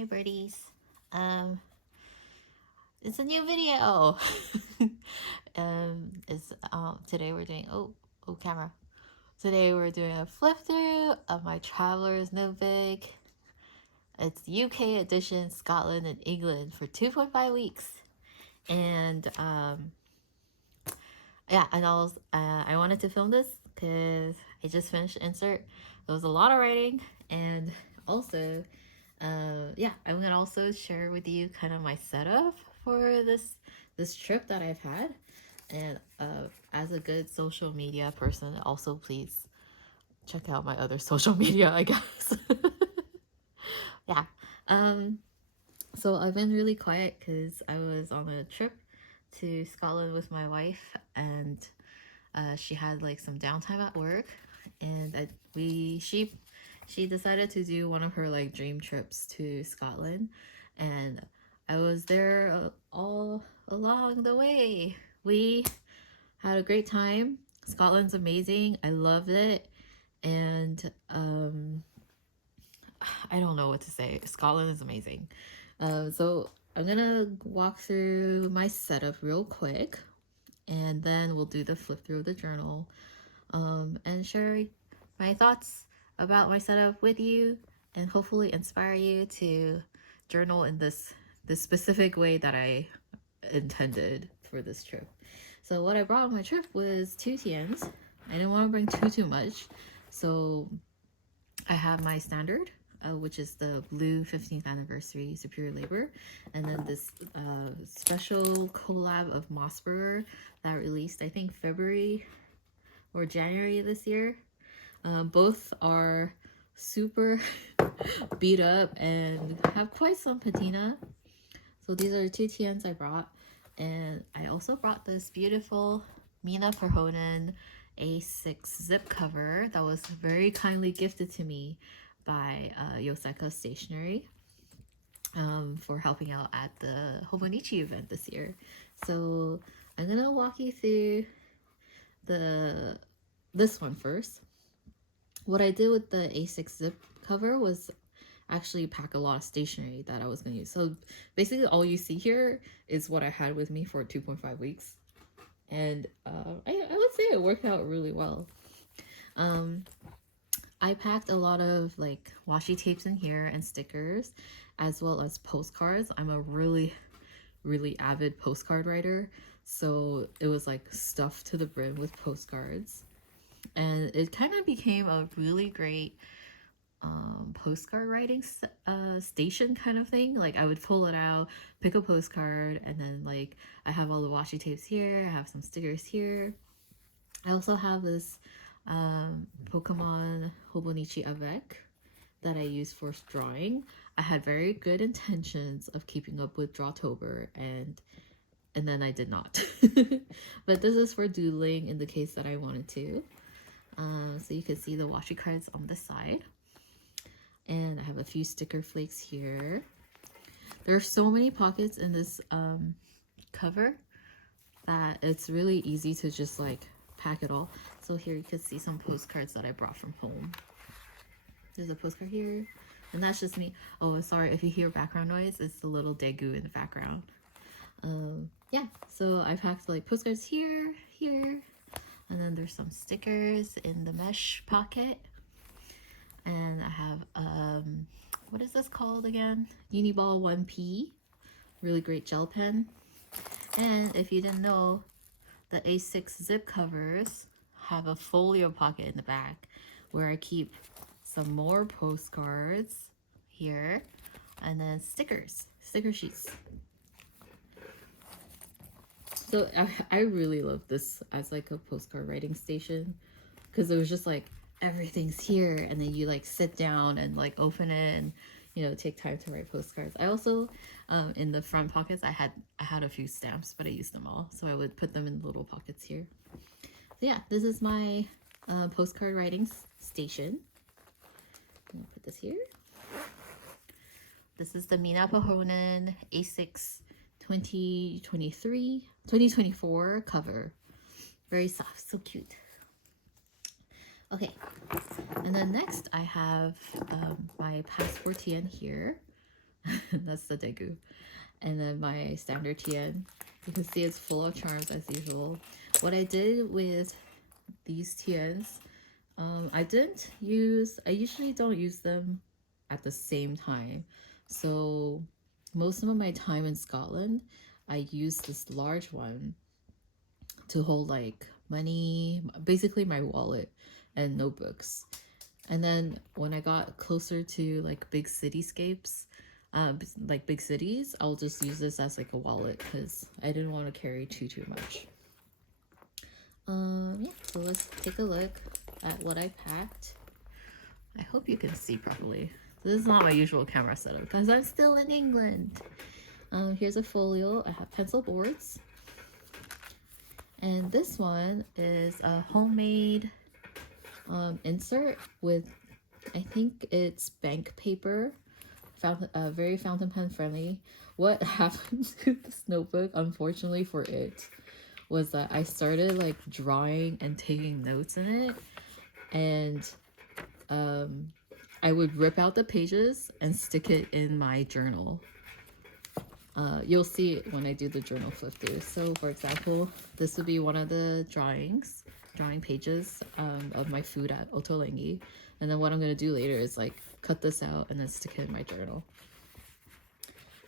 Hi birdies. It's a new video. It's today we're doing camera. Today we're doing a flip through of my traveler's notebook. It's UK edition, Scotland and England for 2.5 weeks. And yeah, and I wanted to film this because I just finished insert. There was a lot of writing, and also yeah, I'm gonna also share with you kind of my setup for this trip that I've had. And as a good social media person, also please check out my other social media, I guess. Yeah. So I've been really quiet because I was on a trip to Scotland with my wife, and she had like some downtime at work, and she decided to do one of her like dream trips to Scotland, and I was there all along the way. We had a great time. Scotland's amazing. I loved it, and I don't know what to say. Scotland is amazing. So I'm gonna walk through my setup real quick, and then we'll do the flip through of the journal, and share my thoughts about my setup with you, and hopefully inspire you to journal in this specific way that I intended for this trip. So what I brought on my trip was 2 TNs. I didn't want to bring too much, so I have my standard, which is the blue 15th anniversary Superior Labor, and then this special collab of Mossberger that released I think February or January this year. Both are super beat up and have quite some patina. So these are 2 TNs I brought. And I also brought this beautiful Mina Perhonen A6 zip cover that was very kindly gifted to me by Yoseka Stationery for helping out at the Hobonichi event this year. So I'm gonna walk you through this one first. What I did with the A6 zip cover was actually pack a lot of stationery that I was going to use. So basically all you see here is what I had with me for 2.5 weeks. And I would say it worked out really well. I packed a lot of like washi tapes in here and stickers, as well as postcards. I'm a really avid postcard writer, so it was like stuffed to the brim with postcards. And it kind of became a really great postcard writing station kind of thing. Like I would pull it out, pick a postcard, and then like I have all the washi tapes here, I have some stickers here. I also have this Pokemon Hobonichi Avec that I use for drawing. I had very good intentions of keeping up with Drawtober, and then I did not. But this is for doodling in the case that I wanted to. So you can see the washi cards on the side. And I have a few sticker flakes here. There are so many pockets in this cover that it's really easy to just like pack it all. So here you can see some postcards that I brought from home. There's a postcard here, and that's just me. Oh, sorry if you hear background noise, it's the little Daegu in the background. Yeah, so I packed like postcards here, and then there's some stickers in the mesh pocket. And I have what is this called again? Uniball 1P, really great gel pen. And if you didn't know, the A6 zip covers have a folio pocket in the back where I keep some more postcards here, and then sticker sheets. So I really love this as like a postcard writing station, because it was just like everything's here, and then you like sit down and like open it and take time to write postcards. I also in the front pockets I had a few stamps, but I used them all, so I would put them in little pockets here. So yeah, this is my postcard writing station. I'm gonna put this here. This is the Mina Pahonen A6 2024 cover. Very soft, so cute. Okay, and then next I have my passport TN here. That's the Daegu. And then my standard Tien. You can see it's full of charms as usual. What I did with these Tiens, I usually don't use them at the same time. So most of my time in Scotland, I use this large one to hold like money, basically my wallet and notebooks. And then when I got closer to like big cityscapes, like big cities, I'll just use this as like a wallet because I didn't want to carry too much. Yeah, so let's take a look at what I packed. I hope you can see properly. This is not my usual camera setup because I'm still in England. Here's a folio. I have pencil boards. And this one is a homemade insert with, I think it's bank paper, very fountain pen friendly. What happened to this notebook, unfortunately for it, was that I started like drawing and taking notes in it, and I would rip out the pages and stick it in my journal. You'll see it when I do the journal flip through. So for example, this would be one of the drawing pages of my food at Ottolenghi. And then what I'm going to do later is like cut this out and then stick it in my journal.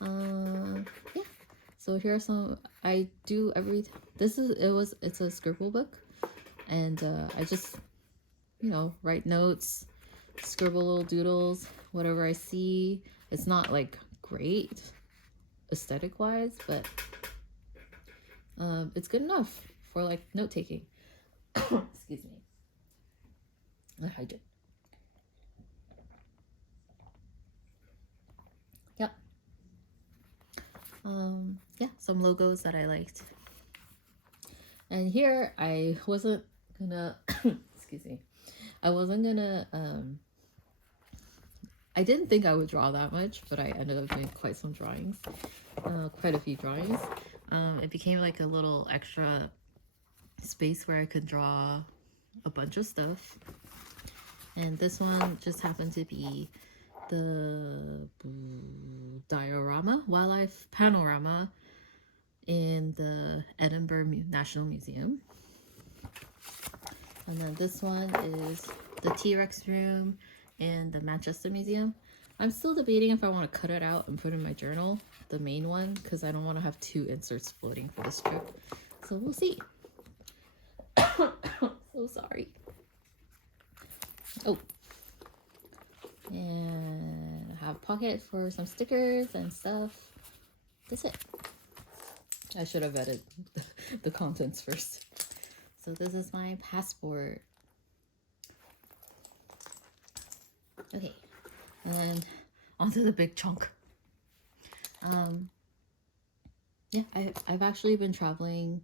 Yeah. So here are some, I do everything. It's a scribble book. And I just, write notes, scribble little doodles, whatever I see. It's not like great aesthetic wise, but it's good enough for like note taking. Excuse me. I hydrate. Yep. Yeah, some logos that I liked. And here I wasn't gonna excuse me. I wasn't gonna I didn't think I would draw that much, but I ended up doing quite some drawings. Quite a few drawings. It became like a little extra space where I could draw a bunch of stuff. And this one just happened to be the diorama, wildlife panorama in the Edinburgh National Museum. And then this one is the T-Rex room in the Manchester Museum. I'm still debating if I want to cut it out and put it in my journal, the main one, because I don't want to have two inserts floating for this trip. So we'll see. So sorry. Oh. And I have a pocket for some stickers and stuff. That's it. I should have vetted the contents first. So this is my passport. Okay, and then onto the big chunk. Yeah, I've actually been traveling.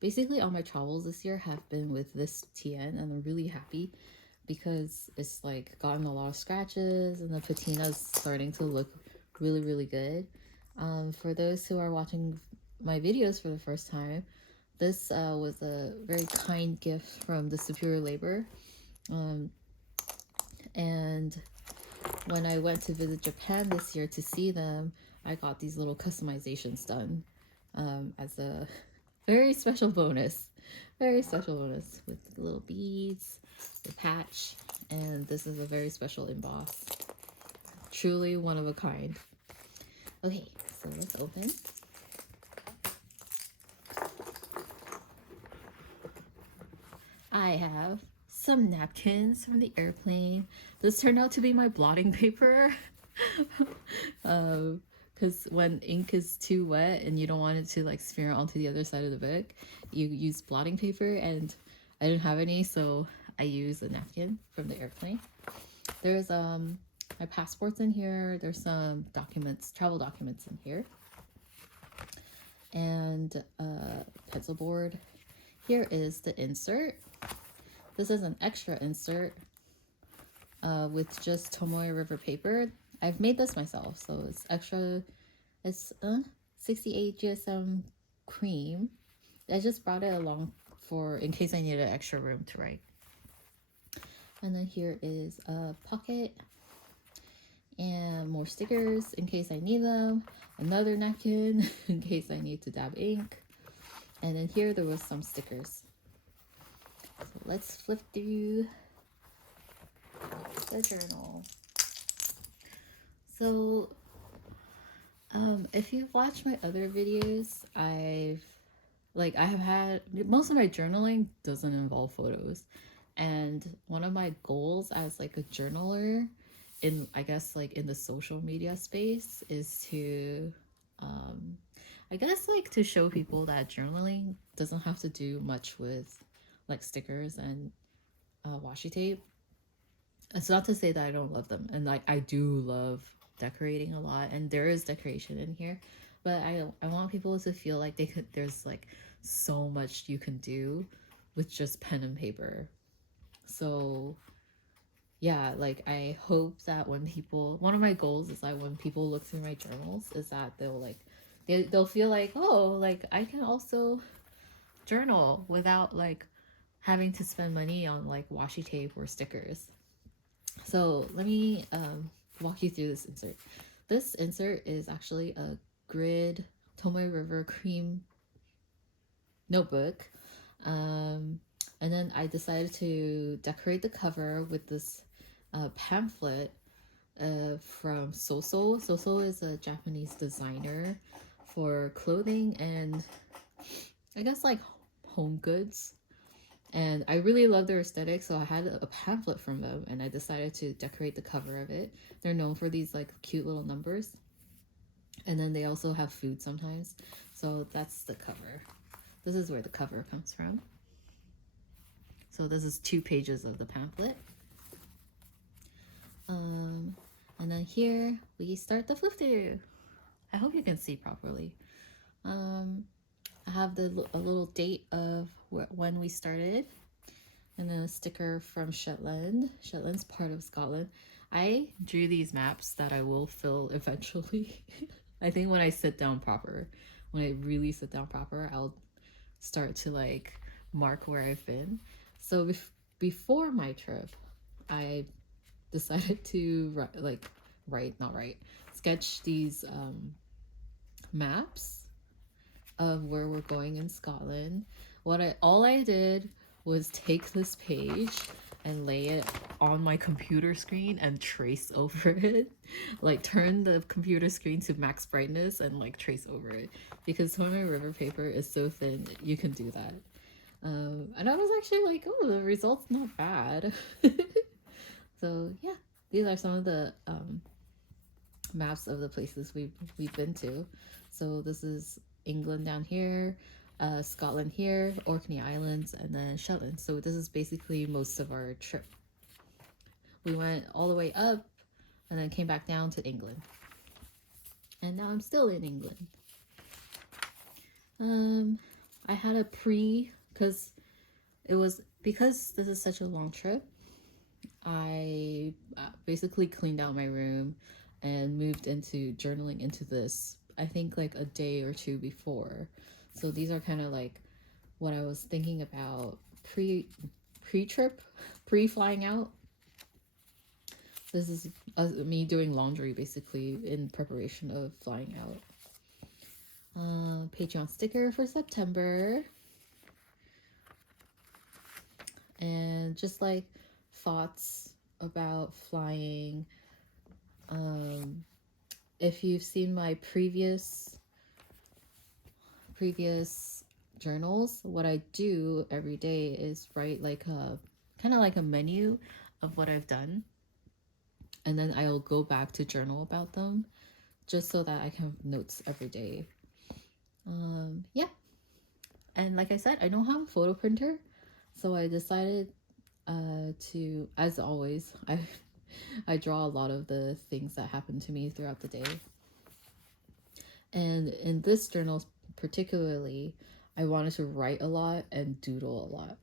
Basically, all my travels this year have been with this Tien, and I'm really happy because it's like gotten a lot of scratches, and the patina's starting to look really good. For those who are watching my videos for the first time, this was a very kind gift from the Superior Labor. And when I went to visit Japan this year to see them, I got these little customizations done as a very special bonus. Very special bonus with little beads, the patch, and this is a very special emboss. Truly one of a kind. Okay, so let's open. I have some napkins from the airplane. This turned out to be my blotting paper. Because when ink is too wet and you don't want it to like smear onto the other side of the book, you use blotting paper, and I didn't have any, so I used a napkin from the airplane. There's my passports in here. There's some documents, travel documents in here, and pencil board. Here is the insert. This is an extra insert with just Tomoe River paper. I've made this myself, so it's extra. It's 68 GSM cream. I just brought it along in case I needed extra room to write. And then here is a pocket, and more stickers in case I need them, another napkin in case I need to dab ink, and then here there was some stickers. So let's flip through the journal. So if you've watched my other videos, I have had, most of my journaling doesn't involve photos, and one of my goals as like a journaler in, I guess, like in the social media space is to I guess like to show people that journaling doesn't have to do much with like stickers and washi tape. It's not to say that I don't love them, and like I do love decorating a lot, and there is decoration in here, but I want people to feel like there's like so much you can do with just pen and paper. So yeah, like I hope that when people, one of my goals is that when people look through my journals is that they'll feel like, oh, like I can also journal without like having to spend money on like washi tape or stickers. So let me walk you through this insert. This insert is actually a grid Tomoe River cream notebook. And then I decided to decorate the cover with this pamphlet from Soso. Soso is a Japanese designer for clothing and I guess like home goods. And I really love their aesthetic, so I had a pamphlet from them and I decided to decorate the cover of it. They're known for these like cute little numbers. And then they also have food sometimes. So that's the cover. This is where the cover comes from. So this is 2 pages of the pamphlet. And then here we start the flip through. I hope you can see properly. I have a little date of when we started, and then a sticker from Shetland. Shetland's part of Scotland. I drew these maps that I will fill eventually. I think when I sit down proper, when I really sit down proper, I'll start to like mark where I've been. So before my trip, I decided to sketch these maps of where we're going in Scotland. All I did was take this page and lay it on my computer screen and trace over it. Like turn the computer screen to max brightness and like trace over it, because Tomoe River paper is so thin you can do that. And I was actually like, oh, the result's not bad. So yeah, these are some of the maps of the places we've been to. So this is England down here, Scotland here, Orkney Islands, and then Shetland. So this is basically most of our trip. We went all the way up and then came back down to England. And now I'm still in England. I had a because this is such a long trip, I basically cleaned out my room and moved into journaling into this, I think like a day or two before. So these are kind of like what I was thinking about pre-trip, pre-flying out. This is me doing laundry basically in preparation of flying out. Patreon sticker for September. And just like thoughts about flying. If you've seen my previous journals, what I do every day is write like a kind of like a menu of what I've done, and then I'll go back to journal about them just so that I can have notes every day. Yeah, and like I said, I don't have a photo printer, so I decided to, as always, I draw a lot of the things that happen to me throughout the day. And in this journal particularly, I wanted to write a lot and doodle a lot.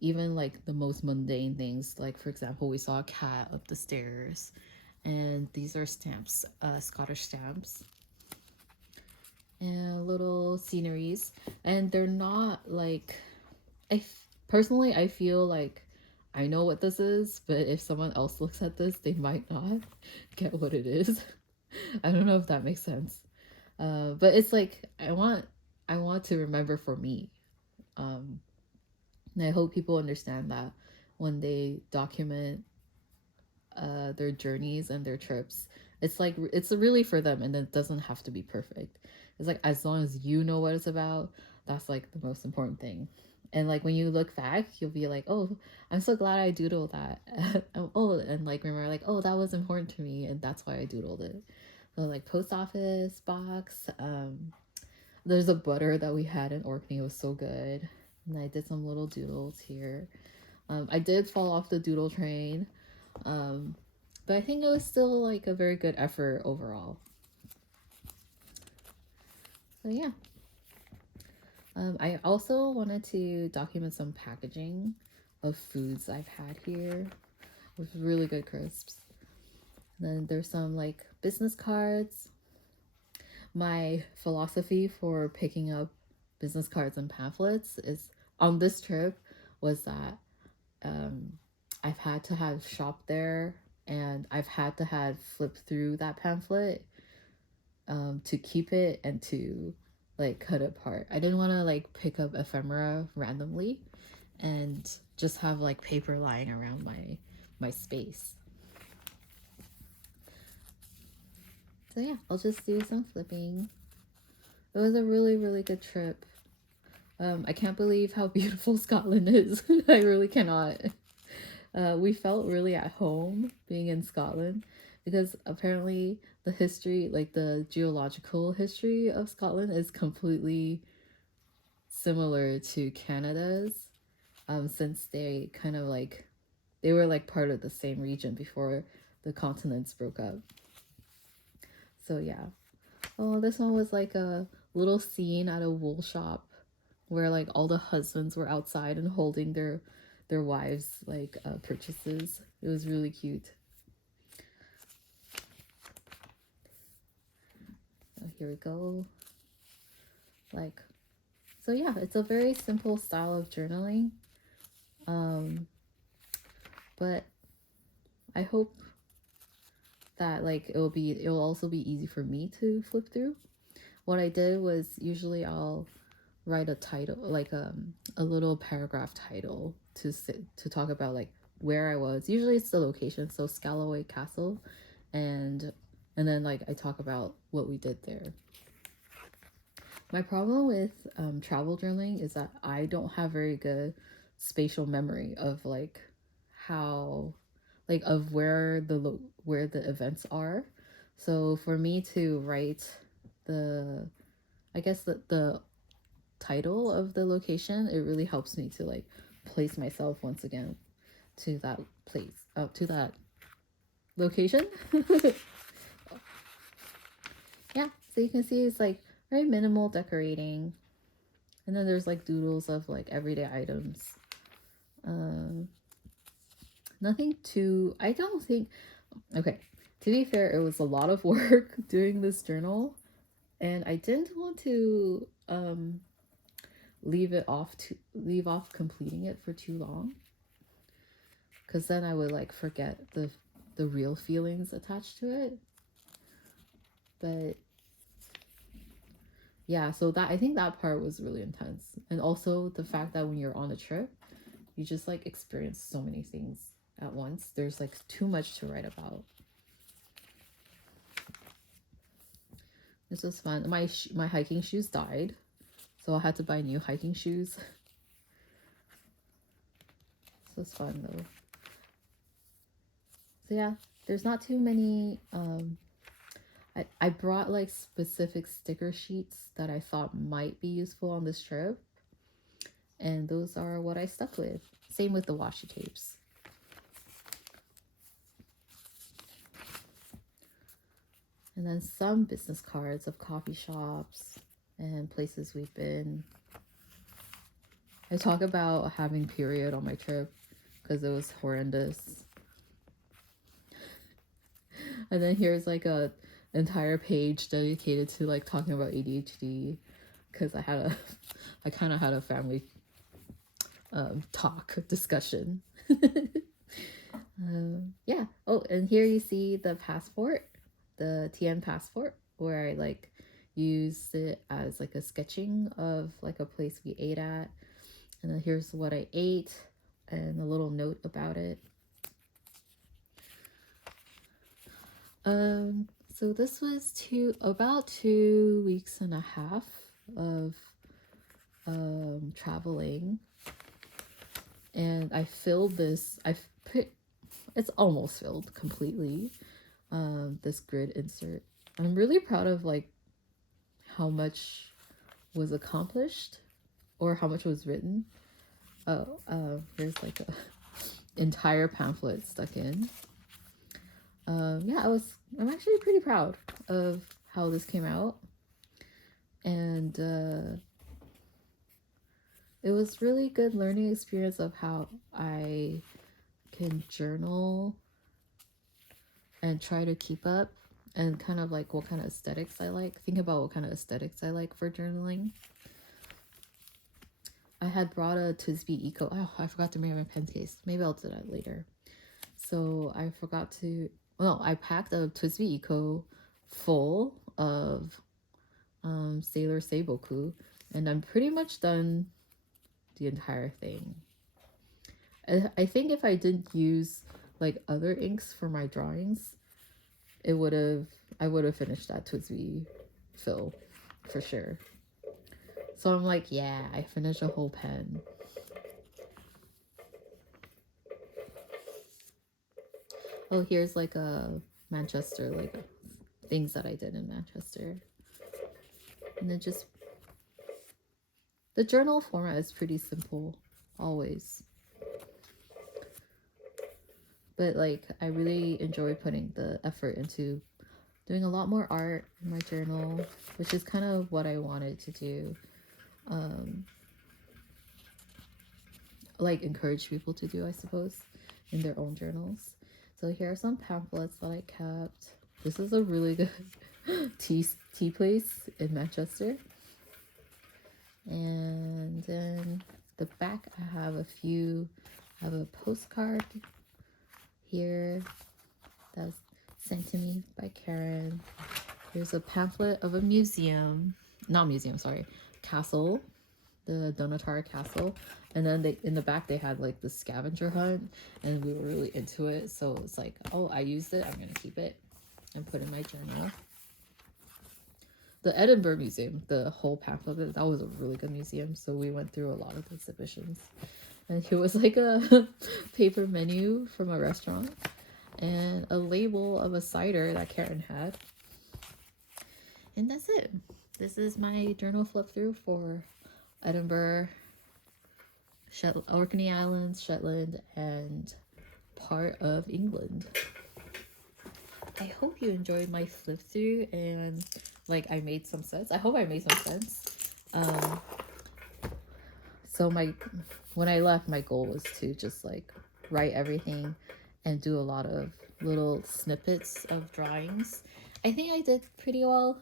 Even like the most mundane things, like for example, we saw a cat up the stairs, and these are stamps, Scottish stamps, and little sceneries. And they're not like, personally I feel like I know what this is, but if someone else looks at this, they might not get what it is. I don't know if that makes sense. But it's like I want to remember for me. And I hope people understand that when they document their journeys and their trips. It's like it's really for them, and it doesn't have to be perfect. It's like as long as you know what it's about, that's like the most important thing. And like when you look back, you'll be like, oh, I'm so glad I doodled that. Oh, and like remember like, oh, that was important to me, and that's why I doodled it. So like post office box. There's a butter that we had in Orkney. It was so good, and I did some little doodles here. I did fall off the doodle train. But I think it was still like a very good effort overall. So yeah. I also wanted to document some packaging of foods I've had here with really good crisps. Then there's some like business cards. My philosophy for picking up business cards and pamphlets is on this trip was that I've had to have shopped there, and I've had to have flipped through that pamphlet to keep it and to like cut it apart. I didn't want to like pick up ephemera randomly and just have like paper lying around my space. So yeah, I'll just do some flipping. It was a really, really good trip. I can't believe how beautiful Scotland is. I really cannot. We felt really at home being in Scotland because apparently the history, like the geological history of Scotland, is completely similar to Canada's, since they kind of like they were like part of the same region before the continents broke up. So yeah. Oh, this one was like a little scene at a wool shop where like all the husbands were outside and holding their wives like purchases. It was really cute. So here we go. Like, so yeah, it's a very simple style of journaling. But I hope that like it'll also be easy for me to flip through. What I did was usually I'll write a title, like a little paragraph title to talk about like where I was. Usually it's the location, so Scalloway Castle, and then like I talk about what we did there. My problem with travel journaling is that I don't have very good spatial memory of like how like of where the events are. So for me to write the I guess the title of the location, it really helps me to like place myself once again to that place, to that location. Yeah, so you can see it's like very minimal decorating, and then there's like doodles of like everyday items. Nothing too, I don't think, okay, to be fair, it was a lot of work doing this journal, and I didn't want to leave off completing it for too long, because then I would like forget the real feelings attached to it. But yeah, so that I think that part was really intense, and also the fact that when you're on a trip, you just like experience so many things at once. There's like too much to write about. This was fun. My hiking shoes died, so I had to buy new hiking shoes. This was fun though. So yeah, there's not too many. I brought like specific sticker sheets that I thought might be useful on this trip, and those are what I stuck with. Same with the washi tapes. And then some business cards of coffee shops and places we've been. I talk about having period on my trip because it was horrendous. And then here's like a entire page dedicated to like talking about ADHD because I kind of had a family talk discussion. Yeah. Oh, and here you see the passport, the TN passport, where I like used it as like a sketching of like a place we ate at. And then here's what I ate and a little note about it. So this was about 2 weeks and a half of traveling, and I filled this. It's almost filled completely. This grid insert. I'm really proud of like how much was accomplished or how much was written. Oh, here's like a entire pamphlet stuck in. Yeah, I'm actually pretty proud of how this came out. And it was really good learning experience of how I can journal and try to keep up, and kind of like what kind of aesthetics I like. Think about what kind of aesthetics I like for journaling. I had brought a Tisby Eco. Oh, I forgot to bring my pen case. Maybe I'll do that later. So I forgot to. Well, I packed a Tisby Eco full of Sailor Seiboku, and I'm pretty much done the entire thing. I think if I didn't use like other inks for my drawings, I would have finished that Tisby fill for sure. So I'm like, yeah, I finished a whole pen. Oh, here's like a Manchester, like things that I did in Manchester. And then just the journal format is pretty simple, always. But like, I really enjoy putting the effort into doing a lot more art in my journal, which is kind of what I wanted to do. Like encourage people to do, I suppose, in their own journals. So here are some pamphlets that I kept. This is a really good tea place in Manchester. And then the back, I have a postcard here that's sent to me by Karen. There's a pamphlet of a castle, the Donatara Castle. And then in the back they had like the scavenger hunt, and we were really into it. So it's like, oh, I used it, I'm gonna keep it and put in my journal. The Edinburgh Museum, the whole pamphlet, that was a really good museum. So we went through a lot of the exhibitions. And here was like a paper menu from a restaurant and a label of a cider that Karen had. And that's it. This is my journal flip through for Edinburgh, Orkney Islands, Shetland, and part of England. I hope you enjoyed my flip through and like I made some sense. I hope I made some sense. So when I left, my goal was to just like write everything and do a lot of little snippets of drawings. I think I did pretty well.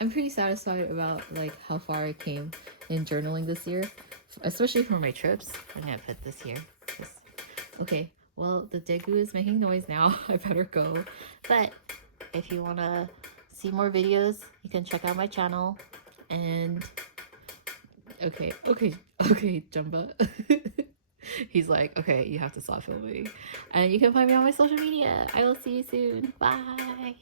I'm pretty satisfied about like how far I came in journaling this year, especially for my trips. I'm gonna put this here. Okay, well, the Daegu is making noise now. I better go. But if you wanna see more videos, you can check out my channel. And okay, Jumba. He's like, okay, you have to stop filming. And you can find me on my social media. I will see you soon. Bye.